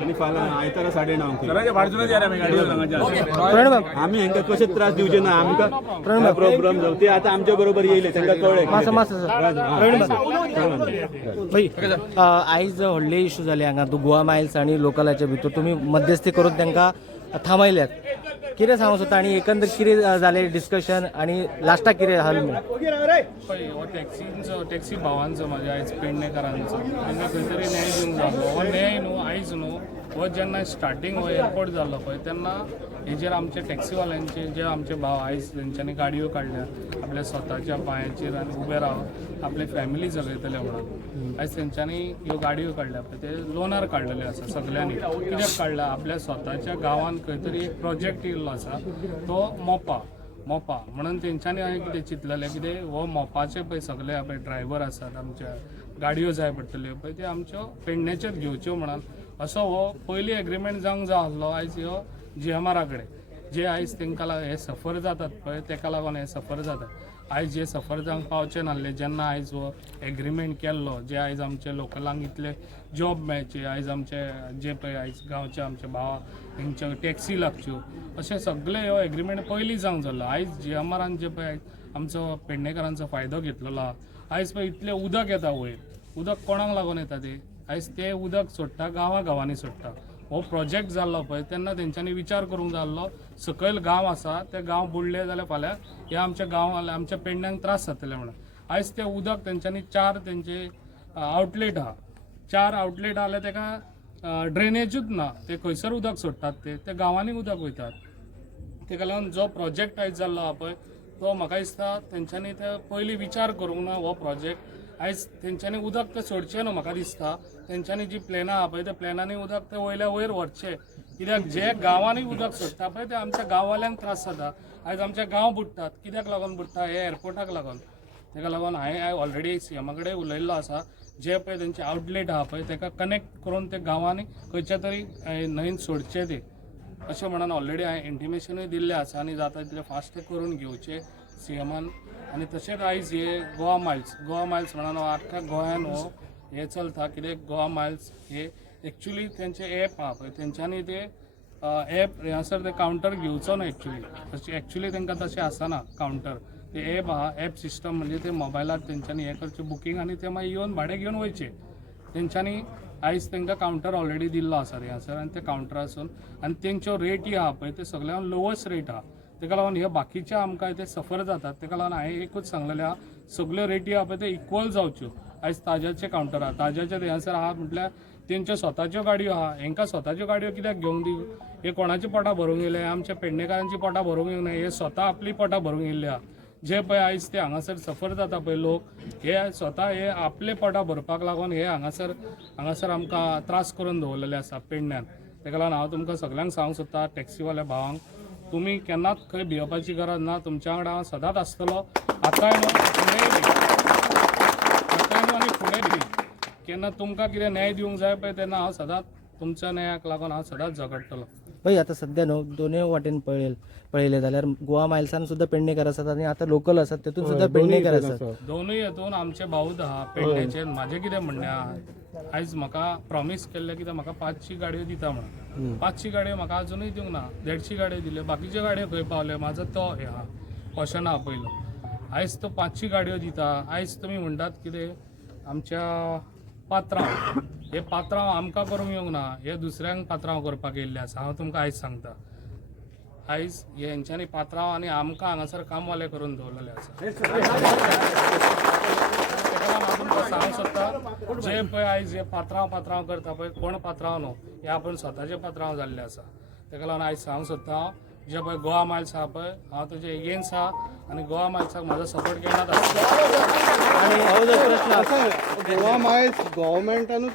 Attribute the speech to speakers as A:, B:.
A: आनी फाल्यां आयतारा साडे णव
B: प्रणव
A: आमी हांकां कशे त्रास दिवचे ना आमकां प्रोग्राम जाऊ ते आतां आमच्या बरोबर येयले तांकां कळ्ळें
B: आयज व्हडले इश्यू जाले हांगा तू गोवा मायल्स आणि लोकलाच्या भितर तुम्ही मध्यस्थी करून तांकां थांबयल्यात. कितें सांगू सोदता आनी एकंदर कितें जालें डिस्कशन आनी लास्टाक कितें हल
C: पळय हो टॅक्सींचो टॅक्सी भावांचो म्हाज्या आयज पेडणेकरांचो तेंका खंय तरी न्याय दिवंक जालो हो न्याय न्हू आयज न्हू हो जेन्ना स्टार्टींग हो एअरपोर्ट जाल्लो पळय तेन्ना हेजेर आमचे टॅक्सीवाल्यांचे जे आमचे भाव आयज तेंच्यांनी गाडयो काडल्या आपल्या स्वताच्या पांयाचेर आनी उबे रावन आपले फॅमिली जगयतले म्हणून. आयज तेंच्यांनी ह्यो गाडयो काडल्या पळय ते लोनार काडलेले आसा सगल्यांनी कित्याक काडला आपल्या स्वताच्या गांवांत खंय तरी एक प्रोजेक्ट येयल्लो आसा तो मोपा. मोपा. म्हणून तेंच्यांनी हांवें कितें चिंतलेलें कितें हो मोपाचे पळय सगळे पळय ड्रायव्हर आसात आमच्या गाडयो जाय पडटल्यो पळय त्यो आमच्यो पेडण्याचेर घेवच्यो म्हणून असो हो पयली एग्रीमेंट जावंक जाय आसलो आयज ह्यो जी एम कडेन जे आयज तेंकां लाग हे सफर जातात पळय तेका लागून हे सफर जातात. आयज जे सफर जावंक पावचे नासले जेन्ना आयज हो एग्रीमेंट केल्लो जे आयज आमचे लोकलांक इतले जॉब मेळचे आयज आमचे जे पळय आयज गांवचे आमचे भावा तेंच्यो टॅक्सी लागच्यो अशें सगळे हो एग्रीमेंट पयलीं जावंक जाल्लो आयज जी एम जे पळय आमचो पेडणेकारांचो फायदो घेतलेलो आहा आयज पळय इतलें उदक येता वयर. उदक कोणाक लागून येता ते? आयज ते उदक सोडटा गांवा गांवांनी सोडटा. हो प्रोजेक्ट जाल्लो पळय तेन्ना तेंच्यांनी विचार करूंक जाल्लो सकयल गांव आसा ते गांव बुडले जाल्यार फाल्यां हे आमच्या गांवांत आमच्या पेडण्यांक त्रास जातले म्हणून आयज तें उदक तेंच्यांनी चार तेंचे आउटलेट आहा चार आउटलेट आहा जाल्यार तेका ड्रेनेजूच ना. ते खंयसर उदक सोडटात ते. ते गांवांनी उदक वयतात तेका लागून जो प्रोजेक्ट आयज जाल्लो आहा पळय तो म्हाका दिसता तेंच्यांनी ते पयलीं विचार करूंक ना हो प्रोजेक्ट आयज तेंच्यांनी उदक ते सोडचें न्हू म्हाका दिसता. तेंच्यांनी जी प्लॅनां आहा पळय त्या प्लॅनांनी उदक ते वयल्या वयर व्हरचें. कित्याक जे गांवांनी उदक सोडटा पळय ते आमच्या गांववाल्यांक त्रास जाता. आयज आमचे गांव बुडटात. कित्याक लागून बुडटा? हे एअरपोर्टाक लागून. तेका लागून हांवें ऑलरेडी सी एमा कडेन उलयल्लो आसा. जे पळय तेंचे आउटलेट आहा पळय तेका कनेक्ट करून ते गांवांनी खंयच्या तरी न्हंयेन सोडचे ते. अशें म्हणून ऑलरेडी हांवें इंटिमेशनूय दिल्लें आसा आनी जाता तितलें फास्ट करून घेवचें. सी एमान आनी तशेंच आयज हे गोवा मायल्स गोवा मायल्स म्हणून हो आख्ख्या गोंयान हो हे चलता कित्याक गोवा मायल्स हे एक्चुली तेंचे एप आहा पळय तेंच्यांनी ते एप हांगासर ते कावंटर घेवचो ना एक्चुली तशें एक्चुली तेंकां तशें आसना कावंटर ते एप आहा एप सिस्टम म्हणजे ते मोबायलार तेंच्यांनी हें करचें बुकींग आनी ते मागीर येवन भाडें घेवन वयचे तेंच्यांनी आयज तेंकां कावंटर ऑलरेडी दिल्लो आसा हांगासर आनी ते कावंटरासून आनी तेंच्यो रेटी आहा पळय ते सगळ्यांत लोवस्ट रेट आहा तेका लागून हे बाकीचे आमकां ते सफर जातात तेका लागून हांवें एकूच सांगलेलें आहा सगल्यो रेटी आहा पळय ते इक्वल जावच्यो. आयज ताज्याचे कावंटर आहा ताज्याचे हांगासर आहा म्हटल्यार तेंच्यो स्वताच्यो गाडयो आहा हेंकां स्वताच्यो गाडयो कित्याक घेवंक दिवं हे कोणाची पोटां भरूंक येयले आमच्या पेडणेकारांची पोटां भरूंक येवंक ना हे स्वता आपली पोटां भरूंक येयल्ली आहा जे पळय आयज ते हांगासर सफर जाता पळय लोक हे स्वता हे आपले पोटां भरपाक लागून हे हांगासर हांगासर आमकां त्रास करून दवरलेले आसा पेडण्यान तेका लागून हांव तुमकां सगळ्यांक सांगूंक सोदता टॅक्सीवाल्या भावांक तुमी केन्नाच खंय भिवपाची गरज ना तुमच्या वांगडा हांव सदांच आसतलो. आतांय न्हू फुडेंय बी आतांय न्हू आनी फुडेंय बी केन्ना तुमकां कितें न्याय दिवंक जाय पळय तेन्ना हांव सदांच तुमच्या न्यायाक लागून हांव सदांच झगडटलो.
B: भाई आता सध्या न्हू दोनूय वाटेन पळयल पळयले जाल्यार गोवा मायल्सान सुद्धा पेडणेकर आसात आणि आता लोकल आसात तेतून सुद्धा पेडणेकर आसात
C: दोनूय हेतून आमचे भाऊत आहा पेडण्याचे म्हाजें कितें म्हणणें आहा आयज म्हाका प्रॉमीस केल्लें कितें म्हाका पांचशी गाडयो दिता म्हणून. पांचशी गाडयो म्हाका अजुनूय दिवंक ना देडशी गाडयो दिल्यो बाकीच्यो गाडयो खंय पावल्यो म्हाजो तो हे आहा क्वेश्चन आहा पयलो आयज तो पांचशी गाडयो दिता. आयज तुमी म्हणटात कितें आमच्या पात्रांव हे पात्रांव आमकां करूंक येवंक ना हे दुसऱ्यांक पात्रांव करपाक येयल्ले आसा हांव तुमकां आयज सांगता. आयज हेंच्यांनी पात्रांव आनी आमकां हांगासर कामवाले करून दवरलेले आसा. सांगूंक सोदता जे पळय आयज जे पात्रांव पात्रांव करता पळय कोण पात्रांव न्हू हे आपूण स्वताचे पात्रांव जाल्ले आसा. तेका लागून आयज सांगूंक सोदता हांव जे पळय गोवा मायल्स आहा पळय हांव तुजे एगेन्स्ट आहा आनी गोवा मायल्साक म्हाजो सपोर्ट केन्नाच आसता
D: गोवा मायल्स गव्हर्मेंटानूच